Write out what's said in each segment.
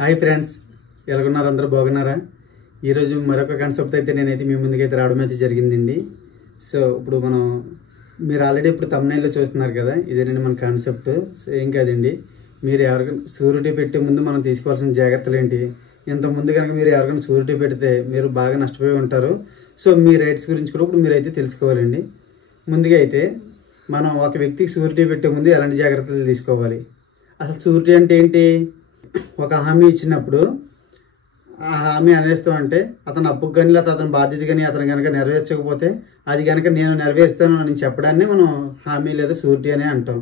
Hi friends, ఎలాగున్నారు? అందరూ బాగున్నారా? ఈరోజు మరొక కాన్సెప్ట్ అయితే నేనైతే మీ ముందుకైతే రావడం అయితే జరిగిందండి. సో ఇప్పుడు మీరు ఆల్రెడీ ఇప్పుడు తమ్నైల్లో చూస్తున్నారు కదా, ఇదేనండి మన కాన్సెప్ట్. సో ఏం కాదండి, మీరు ఎవరికైనా షూరిటీ పెట్టే ముందు మనం తీసుకోవాల్సిన జాగ్రత్తలు ఏంటి? ఇంతకుముందు కనుక మీరు ఎవరికైనా షూరిటీ పెడితే మీరు బాగా నష్టపోయి ఉంటారు. సో మీ రైట్స్ గురించి కూడా ఇప్పుడు మీరైతే తెలుసుకోవాలండి. ముందుగా అయితే మనం ఒక వ్యక్తికి షూరిటీ పెట్టే ముందు ఎలాంటి జాగ్రత్తలు తీసుకోవాలి? అసలు షూరిటీ అంటే ఏంటి? ఒక హామీ ఇచ్చినప్పుడు ఆ హామీ అనేస్తామంటే అతను అప్పుకు కానీ లేకపోతే అతని బాధ్యత కానీ అతను కనుక నెరవేర్చకపోతే అది కనుక నేను నెరవేరుస్తాను అని చెప్పడాన్ని మనం హామీ లేదా షూరిటీ అని అంటాం.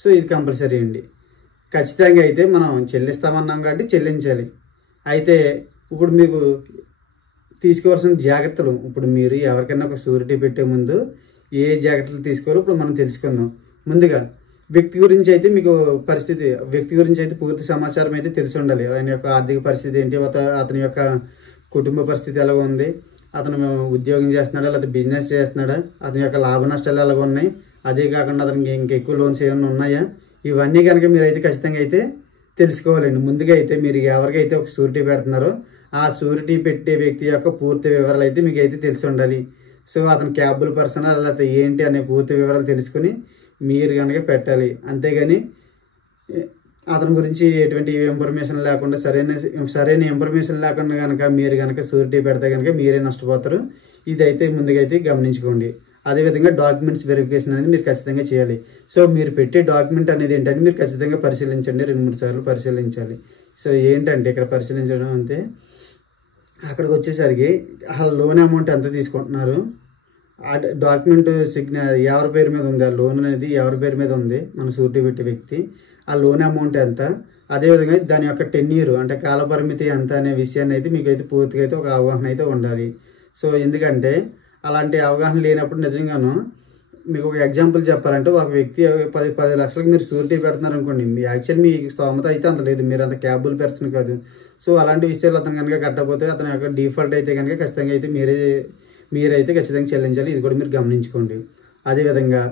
సో ఇది కంపల్సరీ అండి. ఖచ్చితంగా అయితే మనం చెల్లిస్తామన్నాం కాబట్టి చెల్లించాలి. అయితే ఇప్పుడు మీకు తీసుకోవాల్సిన జాగ్రత్తలు, ఇప్పుడు మీరు ఎవరికైనా ఒక షూరిటీ పెట్టే ముందు ఏ జాగ్రత్తలు తీసుకోవాలో ఇప్పుడు మనం తెలుసుకుందాం. ముందుగా వ్యక్తి గురించి అయితే మీకు వ్యక్తి గురించి అయితే పూర్తి సమాచారం అయితే తెలిసి ఉండాలి. ఆయన యొక్క ఆర్థిక పరిస్థితి ఏంటి, అతని యొక్క కుటుంబ పరిస్థితి ఎలాగ ఉంది, అతను ఉద్యోగం చేస్తున్నాడా లేకపోతే బిజినెస్ చేస్తున్నాడా, అతని యొక్క లాభ నష్టాలు ఎలాగ ఉన్నాయి, అదే కాకుండా అతనికి ఇంకెక్కువ లోన్స్ ఏమైనా ఉన్నాయా, ఇవన్నీ కనుక మీరైతే ఖచ్చితంగా అయితే తెలుసుకోవాలండి. ముందుగా అయితే మీరు ఎవరికైతే ఒక షూరిటీ పెడుతున్నారో ఆ షూరిటీ పెట్టే వ్యక్తి యొక్క పూర్తి వివరాలు అయితే మీకు అయితే తెలిసి ఉండాలి. సో అతను క్యాబుల్ పర్సన్ లేకపోతే ఏంటి అనే పూర్తి వివరాలు తెలుసుకుని మీరు కనుక పెట్టాలి. అంతేగాని అతని గురించి ఎటువంటి ఇన్ఫర్మేషన్ లేకుండా సరైన ఇన్ఫర్మేషన్ లేకుండా కనుక మీరు కనుక షూరిటీ పెడితే కనుక మీరే నష్టపోతారు. ఇదైతే ముందుగా అయితే గమనించుకోండి. అదేవిధంగా డాక్యుమెంట్స్ వెరిఫికేషన్ అనేది మీరు ఖచ్చితంగా చేయాలి. సో మీరు పెట్టే డాక్యుమెంట్ అనేది ఏంటంటే మీరు ఖచ్చితంగా పరిశీలించండి, 2-3 సార్లు పరిశీలించాలి. సో ఏంటంటే ఇక్కడ పరిశీలించడం అంటే అక్కడికి వచ్చేసరికి అసలు లోన్ అమౌంట్ ఎంత తీసుకుంటున్నారు, ఆ డాక్యుమెంట్ ఎవరి పేరు మీద ఉంది, ఆ లోన్ అనేది ఎవరి పేరు మీద ఉంది, మన షూరిటీ పెట్టే వ్యక్తి, ఆ లోన్ అమౌంట్ ఎంత, అదేవిధంగా దాని యొక్క టెన్యూర్ అంటే కాలపరిమితి ఎంత అనే విషయాన్ని అయితే మీకు అయితే పూర్తిగా అయితే ఒక అవగాహన అయితే ఉండాలి. సో ఎందుకంటే అలాంటి అవగాహన లేనప్పుడు నిజంగాను మీకు ఒక ఎగ్జాంపుల్ చెప్పాలంటే ఒక వ్యక్తి 10 లక్షలకు మీరు షూరిటీ పెడుతున్నారు అనుకోండి, మీ యాక్చువల్ మీ స్తోమత అయితే అంత లేదు, మీరు అంత క్యాబుల్ పర్సన్ కాదు. సో అలాంటి విషయాలు అతను కనుక కట్టకపోతే అతని యొక్క డిఫాల్ట్ అయితే కనుక ఖచ్చితంగా అయితే మీరైతే ఖచ్చితంగా చెల్లించాలి. ఇది కూడా మీరు గమనించుకోండి. అదేవిధంగా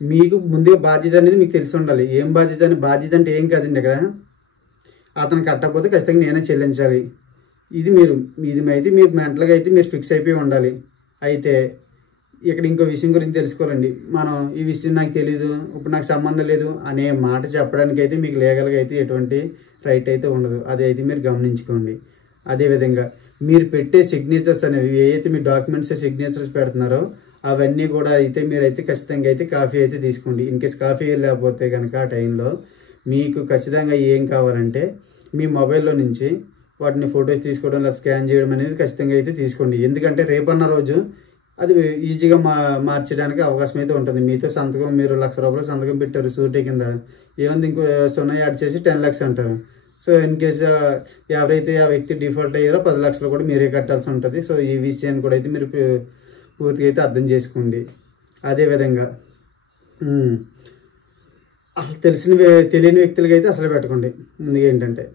మీకు ముందుగా బాధ్యత అనేది మీకు తెలిసి ఉండాలి. ఏం బాధ్యత అంటే ఏం కాదండి, ఇక్కడ అతను కట్టకపోతే ఖచ్చితంగా నేనే చెల్లించాలి. ఇది అయితే మీరు మెంటల్గా అయితే మీరు ఫిక్స్ అయిపోయి ఉండాలి. అయితే ఇక్కడ ఇంకో విషయం గురించి తెలుసుకోవాలండి. మనం ఈ విషయం నాకు తెలీదు, ఇప్పుడు నాకు సంబంధం లేదు అనే మాట చెప్పడానికి అయితే మీకు లీగల్గా అయితే ఎటువంటి రైట్ అయితే ఉండదు. అది అయితే మీరు గమనించుకోండి. అదేవిధంగా మీరు పెట్టే సిగ్నేచర్స్ అనేవి ఏవైతే మీ డాక్యుమెంట్స్ సిగ్నేచర్స్ పెడుతున్నారో అవన్నీ కూడా అయితే మీరైతే ఖచ్చితంగా అయితే కాపీ అయితే తీసుకోండి. ఇన్ కేస్ కాపీ లేకపోతే కనుక ఆ టైంలో మీకు ఖచ్చితంగా ఏం కావాలంటే మీ మొబైల్లో నుంచి వాటిని ఫొటోస్ తీసుకోవడం లేదా స్కాన్ చేయడం అనేది ఖచ్చితంగా అయితే తీసుకోండి. ఎందుకంటే రేపన్న రోజు అది ఈజీగా మార్చడానికి అవకాశం అయితే ఉంటుంది. మీతో సంతకం, మీరు ₹1,00,000 సంతకం పెట్టారు షూరిటీ కింద, ఏముంది ఇంకో 0 యాడ్ చేసి 10 lakhs అంటారు. సో ఇన్ కేసు ఎవరైతే ఆ వ్యక్తి డిఫాల్ట్ అయ్యారో 10 లక్షలు కూడా మీరే కట్టాల్సి ఉంటుంది. సో ఈ విషయాన్ని కూడా అయితే మీరు పూర్తిగా అయితే అర్థం చేసుకోండి. అదేవిధంగా అసలు తెలియని వ్యక్తులకి అయితే అసలు పెట్టకండి. ముందుగా ఏంటంటే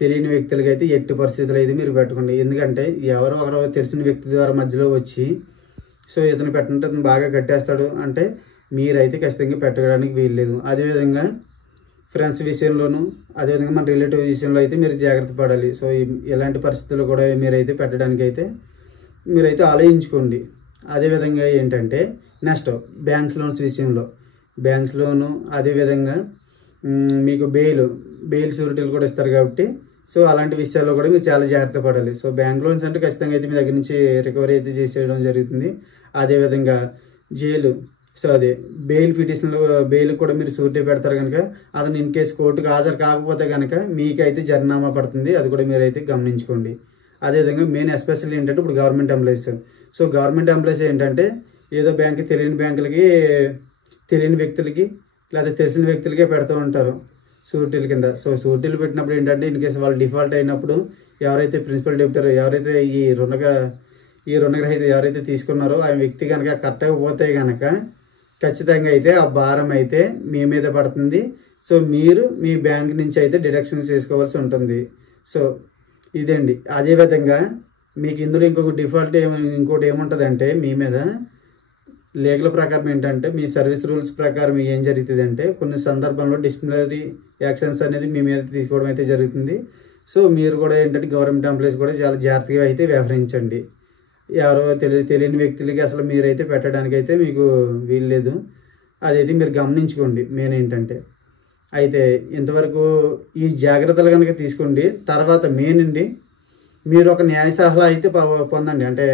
తెలియని వ్యక్తులకి అయితే ఎట్టి పరిస్థితులు అయితే మీరు పెట్టకండి. ఎందుకంటే ఎవరో ఒకరో తెలిసిన వ్యక్తి ద్వారా మధ్యలో వచ్చి సో ఇతను పెట్టంటే అతను బాగా కట్టేస్తాడు అంటే మీరైతే ఖచ్చితంగా పెట్టడానికి వీల్లేదు. అదేవిధంగా ఫ్రెండ్స్ విషయంలోనూ అదేవిధంగా మన రిలేటివ్ విషయంలో అయితే మీరు జాగ్రత్త పడాలి. సో ఇలాంటి పరిస్థితుల్లో కూడా మీరైతే పెట్టడానికి అయితే మీరైతే ఆలోచించుకోండి. అదేవిధంగా ఏంటంటే నెక్స్ట్ బ్యాంక్స్ లోన్స్ విషయంలో బ్యాంక్స్ లోను అదేవిధంగా మీకు బెయిల్ షూరిటీలు కూడా ఇస్తారు కాబట్టి సో అలాంటి విషయాల్లో కూడా మీరు చాలా జాగ్రత్త పడాలి. సో బ్యాంక్ లోన్స్ అంటే ఖచ్చితంగా అయితే మీ దగ్గర నుంచి రికవరీ అయితే చేసేయడం జరుగుతుంది. అదేవిధంగా బెయిల్ పిటిషన్లు బెయిల్ కూడా మీరు షూరిటీ పెడతారు కనుక అతను ఇన్ కేసు కోర్టుకు హాజరు కాకపోతే కనుక మీకైతే జరిమానా పడుతుంది. అది కూడా మీరైతే గమనించుకోండి. అదేవిధంగా మెయిన్ ఎస్పెషల్లీ ఏంటంటే ఇప్పుడు government employees. So government employees ఏంటంటే ఏదో బ్యాంక్ తెలియని బ్యాంకులకి తెలియని వ్యక్తులకి లేదా తెలిసిన వ్యక్తులకే పెడుతూ ఉంటారు షూరిటీల కింద. సో షూరిటీలు పెట్టినప్పుడు ఏంటంటే ఇన్ కేసు వాళ్ళు డిఫాల్ట్ అయినప్పుడు ఎవరైతే ప్రిన్సిపల్ డెబిటర్ ఎవరైతే ఈ రుణగ్రహీత ఎవరైతే తీసుకున్నారో ఆ వ్యక్తి కనుక కట్టకపోతే కనుక ఖచ్చితంగా అయితే ఆ భారం అయితే మీ మీద పడుతుంది. సో మీరు మీ బ్యాంక్ నుంచి అయితే డిడక్షన్స్ చేసుకోవాల్సి ఉంటుంది. సో ఇదండి. అదేవిధంగా మీకు ఇందులో ఇంకొక డిఫాల్ట్ ఇంకోటి ఏముంటుందంటే మీ మీద లీగల్ ప్రకారం ఏంటంటే మీ సర్వీస్ రూల్స్ ప్రకారం ఏం జరుగుతుంది అంటే కొన్ని సందర్భంలో డిసిప్లినరీ యాక్షన్స్ అనేది మీ మీద తీసుకోవడం అయితే జరుగుతుంది. సో మీరు కూడా ఏంటంటే గవర్నమెంట్ ఎంప్లాయీస్ కూడా చాలా జాగ్రత్తగా అయితే వ్యవహరించండి. ఎవరో తెలియని వ్యక్తులకి అసలు మీరైతే పెట్టడానికి అయితే మీకు వీల్లేదు. అదైతే మీరు గమనించుకోండి. మెయిన్ ఏంటంటే అయితే ఇంతవరకు ఈ జాగ్రత్తలు కనుక తీసుకోండి. తర్వాత మెయిన్ అండి, మీరు ఒక న్యాయ సలహా అయితే పొందండి. అంటే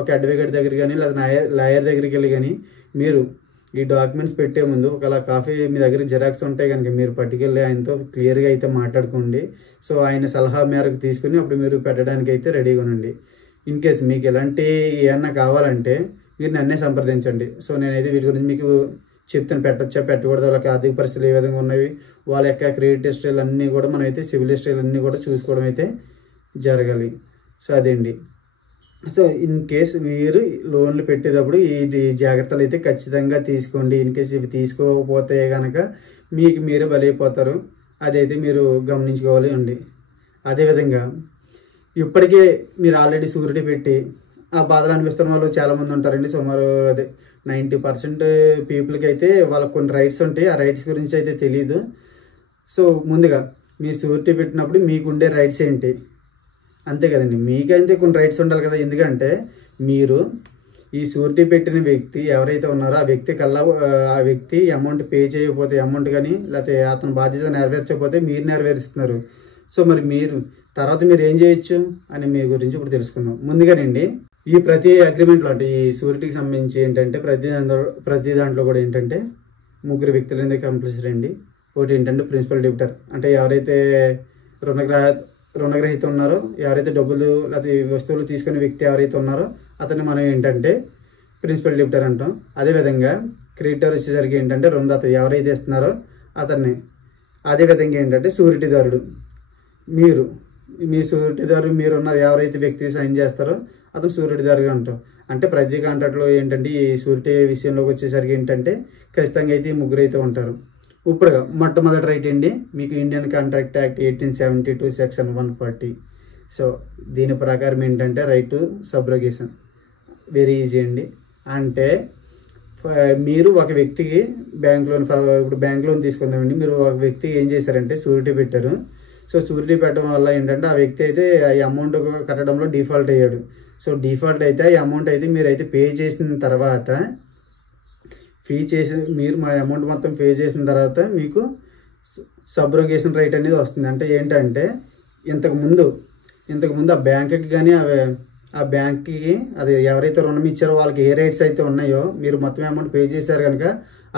ఒక అడ్వకేట్ దగ్గర కానీ లేదా లాయర్ దగ్గరికి వెళ్ళి కానీ మీరు ఈ డాక్యుమెంట్స్ పెట్టే ముందు ఒకవేళ కాఫీ మీ దగ్గర జిరాక్స్ ఉంటాయి కనుక మీరు పట్టుకెళ్ళి ఆయనతో క్లియర్గా అయితే మాట్లాడుకోండి. సో ఆయన సలహా మేరకు తీసుకుని అప్పుడు మీరు పెట్టడానికి అయితే రెడీగా ఉండండి. ఇన్ కేసు మీకు ఎలాంటి ఏమన్నా కావాలంటే మీరు నన్నే సంప్రదించండి. సో నేనైతే వీటి గురించి మీకు చెప్తాను, పెట్టొచ్చా పెట్టకూడదు, వాళ్ళకి ఆర్థిక పరిస్థితులు ఏ విధంగా ఉన్నవి, వాళ్ళ యొక్క క్రెడిట్ హిస్టరీలు అన్నీ కూడా మనం అయితే సివిల్ హిస్టరీలు అన్నీ కూడా చూసుకోవడం అయితే జరగాలి. సో అదేండి. సో ఇన్ కేసు మీరు లోన్లు పెట్టేటప్పుడు ఈ జాగ్రత్తలు అయితే ఖచ్చితంగా తీసుకోండి. ఇన్ కేసు ఇవి తీసుకోకపోతే కనుక మీకు మీరే బలైపోతారు. అదైతే మీరు గమనించుకోవాలి అండి. అదేవిధంగా ఇప్పటికే మీరు ఆల్రెడీ షూరిటీ పెట్టి ఆ బాధలు అనిపిస్తున్న వాళ్ళు చాలామంది ఉంటారండి. సుమారు 90% పీపుల్కి అయితే వాళ్ళకి కొన్ని రైట్స్ ఉంటాయి. ఆ రైట్స్ గురించి అయితే తెలియదు. సో ముందుగా మీ షూరిటీ పెట్టినప్పుడు మీకు ఉండే రైట్స్ ఏంటి, అంతే కదండి. మీకైతే కొన్ని రైట్స్ ఉండాలి కదా. ఎందుకంటే మీరు ఈ షూరిటీ పెట్టిన వ్యక్తి ఎవరైతే ఉన్నారో ఆ వ్యక్తి అమౌంట్ పే చేయకపోతే అమౌంట్ కానీ లేకపోతే అతని బాధ్యత నెరవేర్చకపోతే మీరు నెరవేరుస్తున్నారు. సో మరి తర్వాత మీరు ఏం చేయొచ్చు అని మీ గురించి ఇప్పుడు తెలుసుకుందాం. ముందుగానండి ఈ ప్రతి అగ్రిమెంట్లో అంటే ఈ షూరిటీకి సంబంధించి ఏంటంటే ప్రతి దాంట్లో కూడా ఏంటంటే ముగ్గురు వ్యక్తులు అనేది కంపల్సరీ అండి. ఒకటి ఏంటంటే ప్రిన్సిపల్ డెబిటర్, అంటే ఎవరైతే రుణగ్రహీత ఉన్నారో, ఎవరైతే డబ్బులు లేకపోతే వస్తువులు తీసుకునే వ్యక్తి ఎవరైతే ఉన్నారో అతన్ని మనం ఏంటంటే ప్రిన్సిపల్ డెబిటర్ అంటాం. అదేవిధంగా క్రెడిటర్ వచ్చేసరికి ఏంటంటే రుణదాత ఎవరైతే ఇస్తున్నారో అతన్ని. అదేవిధంగా ఏంటంటే షూరిటీదారుడు, మీ షూరిటీదారు మీరున్నారు ఎవరైతే వ్యక్తి సైన్ చేస్తారో అతను షూరిటీదారుగా అంటాం. అంటే ప్రతి కాంట్రాక్ట్లో ఏంటంటే ఈ షూరిటీ విషయంలోకి వచ్చేసరికి ఏంటంటే ఖచ్చితంగా అయితే ఈ ముగ్గురు అయితే ఉంటారు. ఇప్పుడుగా మొట్టమొదటి రైట్ అండి మీకు Indian contract act 1872 section 140. So దీని ప్రకారం ఏంటంటే రైట్ టు సబ్రోగేషన్ వెరీ ఈజీ అండి. అంటే మీరు ఒక వ్యక్తికి బ్యాంక్ లోన్, ఇప్పుడు బ్యాంక్ లోన్ తీసుకుందామండి. మీరు ఒక వ్యక్తి ఏం చేశారంటే షూరిటీ పెట్టారు. సో షూరిటీ పెట్టడం వల్ల ఏంటంటే ఆ వ్యక్తి అయితే ఈ అమౌంట్ కట్టడంలో డిఫాల్ట్ అయ్యాడు. సో డిఫాల్ట్ అయితే ఈ అమౌంట్ అయితే మీరైతే పే చేసిన తర్వాత మీరు మా అమౌంట్ మొత్తం పే చేసిన తర్వాత మీకు సబ్రోగేషన్ రైట్ అనేది వస్తుంది. అంటే ఏంటంటే ఇంతకుముందు ఆ బ్యాంకుకి కానీ ఆ బ్యాంక్కి అది ఎవరైతే రుణం ఇచ్చారో వాళ్ళకి ఏ రైట్స్ అయితే ఉన్నాయో మీరు మొత్తం అమౌంట్ పే చేశారు కనుక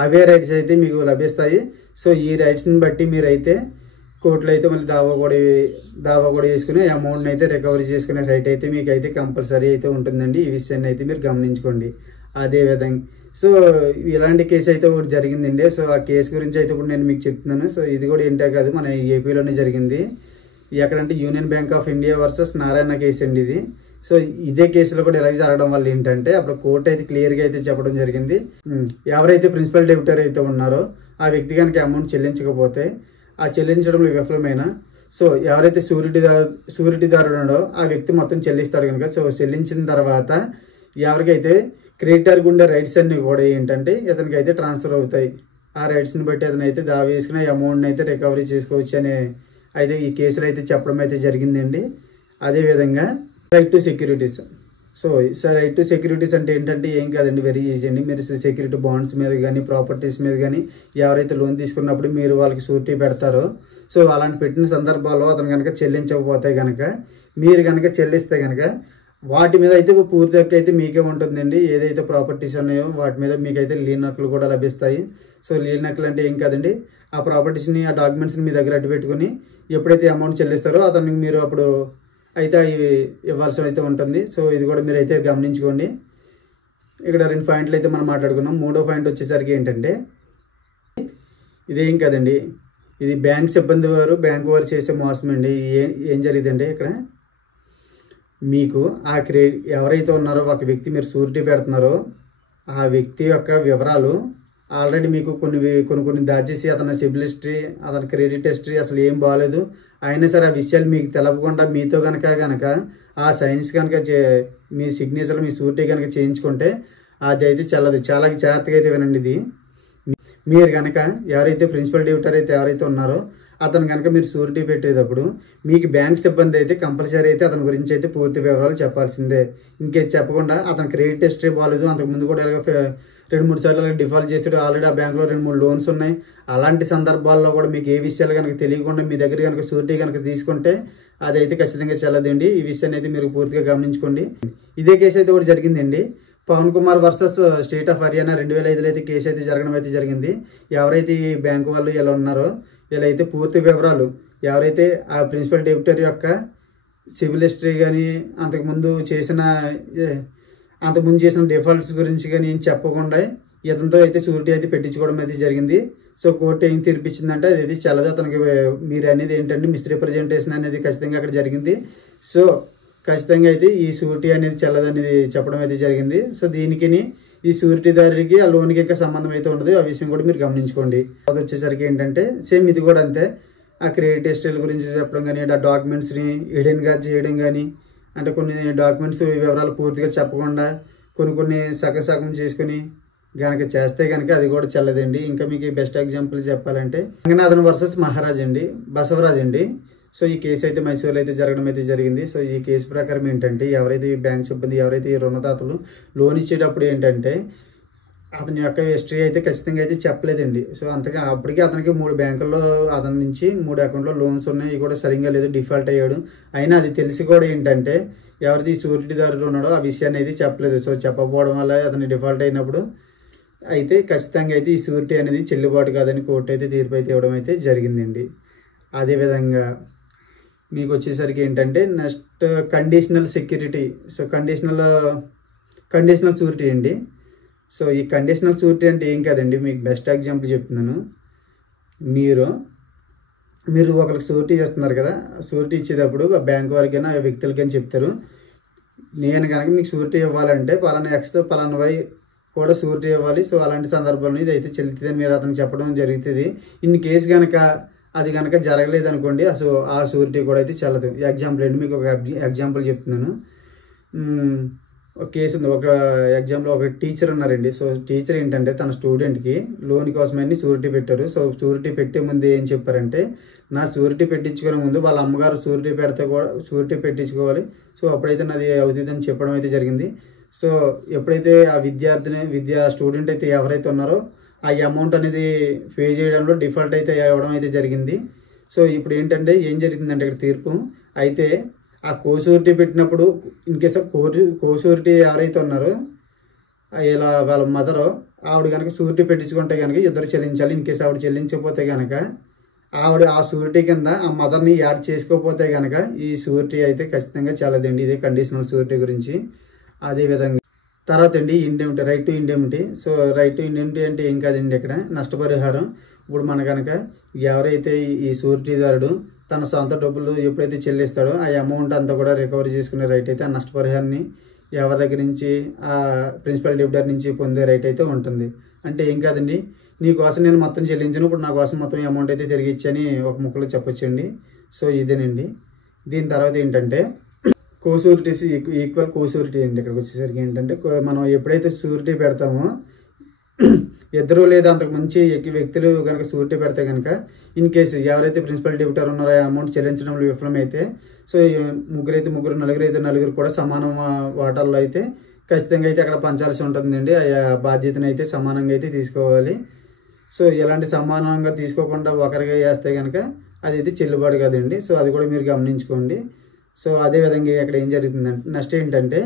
అవే రైట్స్ అయితే మీకు లభిస్తాయి. సో ఈ రైట్స్ని బట్టి మీరైతే కోర్టులో అయితే మళ్ళీ దావా కూడా వేసుకుని అమౌంట్ని అయితే రికవరీ చేసుకునే రైట్ అయితే మీకు అయితే కంపల్సరీ అయితే ఉంటుందండి. ఈ విషయాన్ని అయితే మీరు గమనించుకోండి. అదేవిధంగా సో ఇలాంటి కేసు అయితే ఒకటి జరిగిందండి. సో ఆ కేసు గురించి అయితే ఇప్పుడు నేను మీకు చెప్తున్నాను. సో ఇది కూడా ఏంటో కాదు, మన ఏపీలోనే జరిగింది. ఎక్కడంటే union bank of India versus Narayana case అండి ఇది. సో ఇదే కేసులో కూడా ఇలా జరగడం వల్ల ఏంటంటే అప్పుడు కోర్టు అయితే క్లియర్గా అయితే చెప్పడం జరిగింది, ఎవరైతే ప్రిన్సిపల్ డెబిటర్ అయితే ఉన్నారో ఆ వ్యక్తి కనుక అమౌంట్ చెల్లించకపోతే ఆ చెల్లించడంలో విఫలమైన సో ఎవరైతే షూరిటీదారుడు ఉన్నాడో ఆ వ్యక్తి మొత్తం చెల్లిస్తాడు కనుక సో చెల్లించిన తర్వాత ఎవరికైతే క్రెడిటర్ ఉండే రైట్స్ అన్ని కూడా ఏంటంటే ఇతనికి అయితే ట్రాన్స్ఫర్ అవుతాయి. ఆ రైట్స్ని బట్టి అతను అయితే దావా వేసుకుని అమౌంట్ని అయితే రికవరీ చేసుకోవచ్చు అని అయితే ఈ కేసులో అయితే చెప్పడం అయితే జరిగిందండి. అదేవిధంగా right to securities. So right to securities అంటే ఏంటంటే ఏం కాదండి, వెరీ ఈజీ అండి. మీరు సెక్యూరిటీ బాండ్స్ మీద కానీ ప్రాపర్టీస్ మీద కానీ ఎవరైతే లోన్ తీసుకున్నప్పుడు మీరు వాళ్ళకి షూరిటీ పెడతారో సో అలాంటి పెట్టిన సందర్భాల్లో అతను కనుక చెల్లించకపోతే కనుక మీరు కనుక చెల్లిస్తే కనుక వాటి మీద అయితే పూర్తి హక్కు అయితే మీకే ఉంటుందండి. ఏదైతే ప్రాపర్టీస్ ఉన్నాయో వాటి మీద మీకైతే లీన్ హక్కులు కూడా లభిస్తాయి. సో లీన్ హక్కులు అంటే ఏం కాదండి, ఆ ప్రాపర్టీస్ని ఆ డాక్యుమెంట్స్ని మీ దగ్గర అడ్డు పెట్టుకుని ఎప్పుడైతే అమౌంట్ చెల్లిస్తారో అతనికి మీరు అప్పుడు అయితే ఇవి ఇవ్వాల్సి అయితే ఉంటుంది. సో ఇది కూడా మీరు అయితే గమనించుకోండి. ఇక్కడ 2 పాయింట్లు అయితే మనం మాట్లాడుకున్నాం. 3వ పాయింట్ వచ్చేసరికి ఏంటంటే ఇదేం కదండి, ఇది బ్యాంక్ సిబ్బంది బ్యాంకు వారు చేసే మోసం అండి. ఏం జరిగిందంటే ఇక్కడ మీకు ఎవరైతే ఉన్నారో ఒక వ్యక్తి మీరు షూరిటీ పెడుతున్నారో ఆ వ్యక్తి యొక్క వివరాలు ఆల్రెడీ మీకు కొన్ని దాచేసి అతని సిబిల్ హిస్టరీ, అతని క్రెడిట్ హిస్టరీ అసలు ఏం బాగాలేదు అయినా సరే ఆ విషయాలు మీకు తెలపకుండా మీతో కనుక ఆ సైన్స్ కనుక మీ సిగ్నేచర్ మీ షూరిటీ కనుక చేయించుకుంటే అది అయితే చెల్లదు. చాలా జాగ్రత్తగా అయితే వినండి. ఇది మీరు కనుక ఎవరైతే ప్రిన్సిపల్ డ్యూటర్ అయితే ఎవరైతే ఉన్నారో అతను కనుక మీరు షూరిటీ పెట్టేటప్పుడు మీకు బ్యాంక్ సిబ్బంది అయితే కంపల్సరీ అయితే అతని గురించి అయితే పూర్తి వివరాలు చెప్పాల్సిందే. ఇన్కేస్ చెప్పకుండా అతని క్రెడిట్ హిస్టరీ బాగాలేదు, అంతకుముందు కూడా 2-3 సార్లు డిఫాల్ట్ చేసాడు, ఆల్రెడీ ఆ బ్యాంక్లో 2-3 లోన్స్ ఉన్నాయి. అలాంటి సందర్భాల్లో కూడా మీకు ఏ విషయాలు కనుక తెలియకుండా మీ దగ్గర కనుక షూరిటీ కనుక తీసుకుంటే అదైతే ఖచ్చితంగా చెల్లదండి. ఈ విషయాన్ని అయితే మీరు పూర్తిగా గమనించుకోండి. ఇదే కేసు అయితే ఒకటి జరిగిందండి. Pawan Kumar versus state of Haryana 2005లో అయితే కేసు అయితే జరగడం అయితే జరిగింది. ఎవరైతే ఈ బ్యాంకు వాళ్ళు ఇలా ఉన్నారో ఇలా అయితే పూర్తి వివరాలు ఎవరైతే ఆ ప్రిన్సిపల్ డెబ్యూటర్ యొక్క సివిల్ హిస్టరీ కానీ అంతకుముందు చేసిన డిఫాల్ట్స్ గురించి కానీ ఏం చెప్పకుండా ఇతనితో అయితే షూరిటీ అయితే పెట్టించుకోవడం అయితే జరిగింది. సో కోర్టు ఏం తీర్పిచ్చిందంటే అది అయితే చల్లదు, అతనికి మీరు అనేది ఏంటంటే మిస్రిప్రజెంటేషన్ అనేది ఖచ్చితంగా అక్కడ జరిగింది. సో ఖచ్చితంగా అయితే ఈ షూరిటీ అనేది చల్లదు అనేది చెప్పడం అయితే జరిగింది. సో దీనికి ఈ షూరిటీదారుడికి ఆ లోన్కి ఇంకా సంబంధం అయితే ఉండదు. ఆ విషయం కూడా మీరు గమనించుకోండి. అది వచ్చేసరికి ఏంటంటే సేమ్ ఇది కూడా అంతే. ఆ క్రెడిట్ హిస్టరీల గురించి చెప్పడం కానీ, ఆ డాక్యుమెంట్స్ని హిడెన్గా చేయడం కానీ, అంటే కొన్ని డాక్యుమెంట్స్ వివరాలు పూర్తిగా చెప్పకుండా కొన్ని సగం చేసుకుని కనుక చేస్తే కనుక అది కూడా చెల్లదండి. ఇంకా మీకు బెస్ట్ ఎగ్జాంపుల్ చెప్పాలంటే రంగనాథన్ వర్సెస్ మహారాజ్ అండి, బసవరాజ్ అండి. సో ఈ కేసు అయితే మైసూర్లో అయితే జరగడం అయితే జరిగింది. సో ఈ కేసు ప్రకారం ఏంటంటే ఎవరైతే ఈ బ్యాంక్ సిబ్బంది ఎవరైతే ఈ రుణదాతలు లోన్ ఇచ్చేటప్పుడు ఏంటంటే అతని యొక్క హిస్టరీ అయితే ఖచ్చితంగా అయితే చెప్పలేదండి. సో అంతగా అప్పటికే అతనికి 3 బ్యాంకుల్లో అతని నుంచి 3 అకౌంట్లో లోన్స్ ఉన్నాయి, ఇవి కూడా సరిగ్గా లేదు, డిఫాల్ట్ అయ్యాడు. అయినా అది తెలిసి కూడా ఏంటంటే ఎవరిది షూరిటీదారుడు ఉన్నాడో ఆ విషయాన్ని అయితే చెప్పలేదు. సో చెప్పకపోవడం వల్ల అతని డిఫాల్ట్ అయినప్పుడు అయితే ఖచ్చితంగా అయితే ఈ షూరిటీ అనేది చెల్లుబాటు కాదని కోర్టు అయితే తీర్పు అయితే ఇవ్వడం అయితే జరిగిందండి. అదేవిధంగా మీకు వచ్చేసరికి ఏంటంటే next conditional security. So conditional surety అండి. సో ఈ కండిషనల్ షూరిటీ అంటే ఏం కాదండి, మీకు బెస్ట్ ఎగ్జాంపుల్ చెప్తున్నాను. మీరు ఒకరికి షూరిటీ చేస్తున్నారు కదా, షూరిటీ ఇచ్చేటప్పుడు ఆ బ్యాంక్ వారికైనా ఆ వ్యక్తులకైనా చెప్తారు, నేను కనుక మీకు షూరిటీ ఇవ్వాలంటే పలానా ఎక్స్తో పలానా వై కూడా షూరిటీ ఇవ్వాలి. సో అలాంటి సందర్భంలో ఇది అయితే చెల్లుతుందని మీరు అతనికి చెప్పడం జరుగుతుంది. ఇన్ కేసు కనుక అది కనుక జరగలేదు అనుకోండి, అసలు ఆ షూరిటీ కూడా అయితే చెల్లదు. ఎగ్జాంపుల్ ఏంటి, మీకు ఒక ఎగ్జాంపుల్ చెప్తున్నాను. ఒక కేసు ఉంది. ఒక ఎగ్జాంపుల్ ఒక టీచర్ ఉన్నారండి. సో టీచర్ ఏంటంటే తన స్టూడెంట్కి లోన్ కోసమని షూరిటీ పెట్టారు. సో షూరిటీ పెట్టే ముందు ఏం చెప్పారంటే, నా షూరిటీ పెట్టించుకునే ముందు వాళ్ళ అమ్మగారు షూరిటీ పెడితే కూడా షూరిటీ పెట్టించుకోవాలి, సో అప్పుడైతే నాది అవుతుందని చెప్పడం అయితే జరిగింది. సో ఎప్పుడైతే ఆ స్టూడెంట్ అయితే ఎవరైతే ఉన్నారో ఆ అమౌంట్ అనేది పే చేయడంలో డిఫాల్ట్ అయితే అవ్వడం అయితే జరిగింది. సో ఇప్పుడు ఏంటంటే ఏం జరిగిందంటే ఇక్కడ తీర్పు అయితే ఆ కోషూరిటీ పెట్టినప్పుడు ఇన్ కేస్ కోషూరిటీ ఎవరైతే ఉన్నారో ఇలా వాళ్ళ మదర్ ఆవిడ కనుక షూరిటీ పెట్టించుకుంటే కనుక ఇద్దరు చెల్లించాలి. ఇన్ కేసు ఆవిడ చెల్లించకపోతే కనుక ఆవిడ ఆ షూరిటీ కింద ఆ మదర్ని యాడ్ చేసుకోకపోతే కనుక ఈ షూరిటీ అయితే ఖచ్చితంగా చాలదండి. ఇదే కండిషనల్ షూరిటీ గురించి. అదేవిధంగా తర్వాత అండి indemnity, right to indemnity. So right to indemnity అంటే ఏం కాదండి, ఇక్కడ నష్టపరిహారం. ఇప్పుడు మన కనుక ఎవరైతే ఈ షూరిటీదారుడు తన సొంత డబ్బులు ఎప్పుడైతే చెల్లిస్తాడో ఆ అమౌంట్ అంతా కూడా రికవరీ చేసుకునే రైట్ అయితే ఆ నష్టపరిహారాన్ని ఎవరి దగ్గర నుంచి ఆ ప్రిన్సిపల్ డెబ్యూటర్ నుంచి పొందే రైట్ అయితే ఉంటుంది. అంటే ఏం కాదండి, నీ కోసం నేను మొత్తం చెల్లించాను, ఇప్పుడు నా కోసం మొత్తం అమౌంట్ అయితే తిరిగి ఇచ్చని ఒక ముక్కలో చెప్పొచ్చండి. సో ఇదేనండి. దీని తర్వాత ఏంటంటే కోషూరిటీస్ ఈక్వల్ కోషూరిటీ అండి. ఇక్కడికి వచ్చేసరికి ఏంటంటే మనం ఎప్పుడైతే షూరిటీ పెడతామో ఇద్దరు లేదా అంతకు మంచి వ్యక్తులు కనుక షూరిటీ పెడితే కనుక ఇన్ కేసు ఎవరైతే ప్రిన్సిపల్ డెబ్యూటర్ ఉన్నారో ఆ అమౌంట్ చెల్లించడంలో విఫలమైతే సో ముగ్గురు నలుగురు కూడా సమాన వాటాల్లో అయితే ఖచ్చితంగా అయితే అక్కడ పంచాల్సి ఉంటుందండి. ఆ బాధ్యతను అయితే సమానంగా అయితే తీసుకోవాలి. సో ఇలాంటి సమానంగా తీసుకోకుండా ఒకరిగా వేస్తే కనుక అది అయితే చెల్లుబాటు కాదండి. సో అది కూడా మీరు గమనించుకోండి. సో అదేవిధంగా ఇక్కడ ఏం జరుగుతుందంటే నెక్స్ట్ ఏంటంటే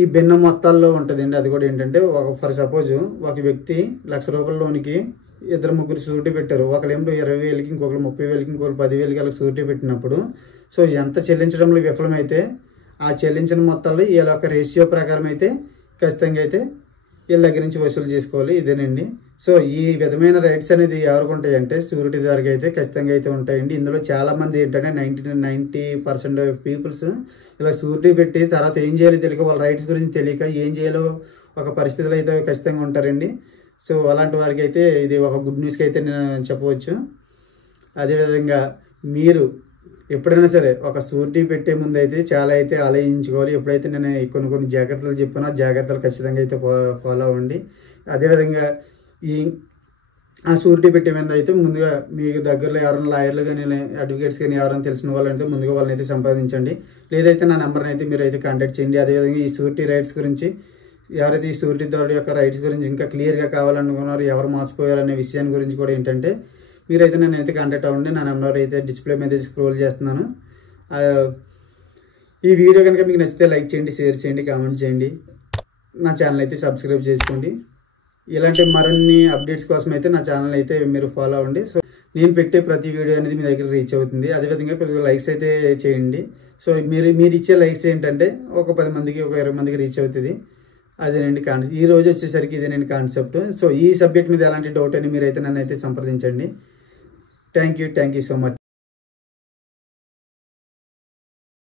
ఈ భిన్న మొత్తాల్లో ఉంటుందండి. అది కూడా ఏంటంటే ఫర్ సపోజ్ ఒక వ్యక్తి 1,00,000 రూపాయల లోనికి 2-3 షూరిటీ పెట్టారు. ఒకరేమో 20,000కి, ఇంకొకరు 30,000కి, ఇంకొకరు 10,000కి అలా షూరిటీ పెట్టినప్పుడు సో ఎంత చెల్లించడంలో విఫలమైతే ఆ చెల్లించిన మొత్తాల్లో వీళ్ళ యొక్క రేషియో ప్రకారం అయితే ఖచ్చితంగా అయితే వీళ్ళ దగ్గర నుంచి వసూలు చేసుకోవాలి. ఇదేనండి. సో ఈ విధమైన రైట్స్ అనేది ఎవరికి ఉంటాయంటే షూరిటీదారుకి అయితే ఖచ్చితంగా అయితే ఉంటాయండి. ఇందులో చాలా మంది ఏంటంటే 90% పీపుల్స్ ఇలా షూరిటీ పెట్టి తర్వాత ఏం చేయాలో తెలియక, వాళ్ళ రైట్స్ గురించి తెలియక ఏం చేయాలో ఒక పరిస్థితులు అయితే ఖచ్చితంగా ఉంటారండి. సో అలాంటి వారికి అయితే ఇది ఒక గుడ్ న్యూస్కి అయితే నేను చెప్పవచ్చు. అదేవిధంగా మీరు ఎప్పుడైనా సరే ఒక షూరిటీ పెట్టే ముందు అయితే చాలా అయితే ఆలోచించుకోవాలి. ఎప్పుడైతే నేను కొన్ని జాగ్రత్తలు చెప్పానో జాగ్రత్తలు ఖచ్చితంగా అయితే ఫాలో అవ్వండి. అదేవిధంగా ఆ షూరిటీ పెట్టే ముందు అయితే ముందుగా మీకు దగ్గరలో ఎవరైనా లాయర్లు కానీ అడ్వకేట్స్ కానీ ఎవరైనా తెలిసిన వాళ్ళైతే ముందుగా వాళ్ళని అయితే సంపాదించండి. లేదైతే నా నెంబర్ని అయితే మీరు అయితే కాంటాక్ట్ చేయండి. అదేవిధంగా ఈ షూరిటీ రైట్స్ గురించి ఎవరైతే ఈ షూరిటీ దారుడు యొక్క రైట్స్ గురించి ఇంకా క్లియర్గా కావాలనుకున్నారు, ఎవరు మోసపోయారనే విషయాన్ని గురించి కూడా ఏంటంటే మీరైతే నన్ను అయితే కాంటాక్ట్ అవ్వండి. నా నెంబర్ అయితే డిస్ప్లే మీద స్క్రోల్ చేస్తున్నాను. ఈ వీడియో కనుక మీకు నచ్చితే లైక్ చేయండి, షేర్ చేయండి, కామెంట్ చేయండి. నా ఛానల్ అయితే సబ్స్క్రైబ్ చేసుకోండి. ఇలాంటి మరిన్ని అప్డేట్స్ కోసం అయితే నా ఛానల్ అయితే మీరు ఫాలో అవ్వండి. సో నేను పెట్టే ప్రతి వీడియో అనేది మీ దగ్గర రీచ్ అవుతుంది. అదేవిధంగా కొద్దిగా లైక్స్ అయితే చేయండి. సో మీరు ఇచ్చే లైక్స్ ఏంటంటే ఒక 10 మందికి ఒక 20 మందికి రీచ్ అవుతుంది. అదేనండి కాన్సెప్ట్. ఈ రోజు వచ్చేసరికి ఇదేనండి కాన్సెప్ట్. సో ఈ సబ్జెక్ట్ మీద ఎలాంటి డౌట్ అని మీరైతే నన్ను అయితే సంప్రదించండి. Thank you so much.